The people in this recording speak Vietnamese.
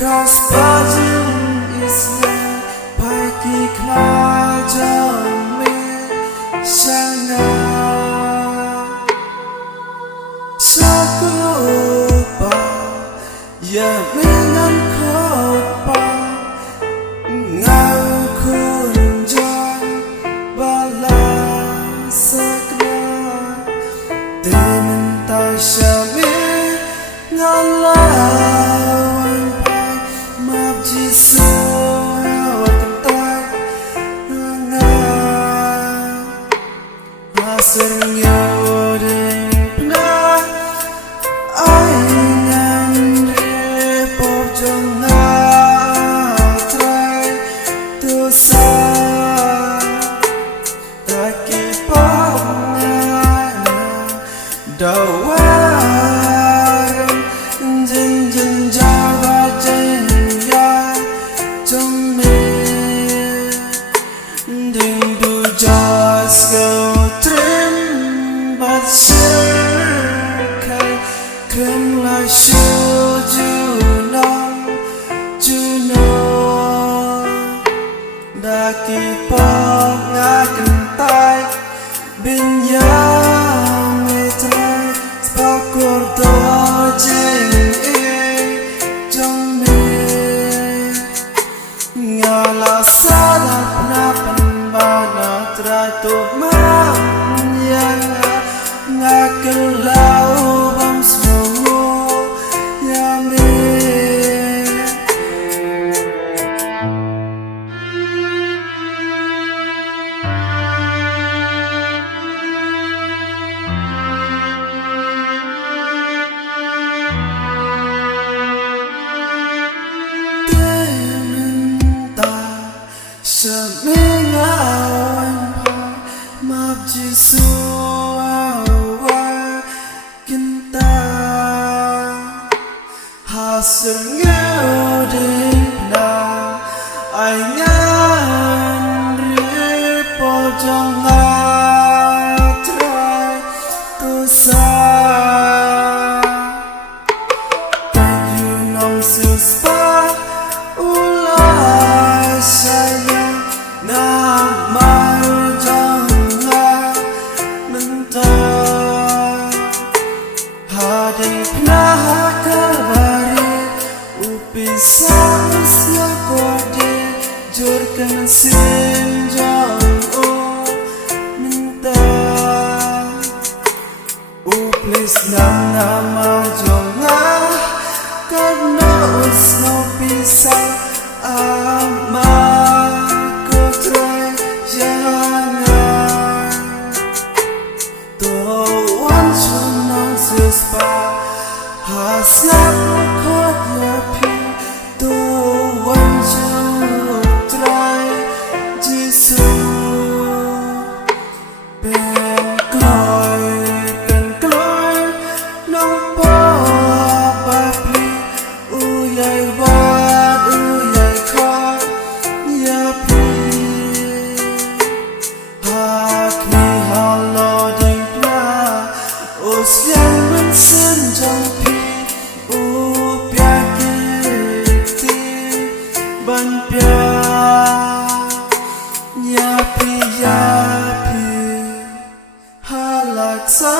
cross bajing isle pagi klajame shana sakupa ya mengan khopa ngau kunjan bala sakna temen tashame ngalawan pai map jisu Daki pop ngaken tai bin ya metrai spakur to jing trong me ngala sala napan bana tratu mam yang ngaken lau bam snow ya me Semengawan map jisu awa kinta hasil ngudin na aingan ripo jangan try to say thank you nong suspa ulai saya Pisang kode jurkan sinjang o minta please nama jonga karena usno pisang ama kotre jangan tuan chunang sispa hasyak kodnya jisu ben kloi nong po papli uyai wat uyai koi ya pi hak ni halo ding pla os yang men sen jong pi u pya ki ban pya Yapi halak sa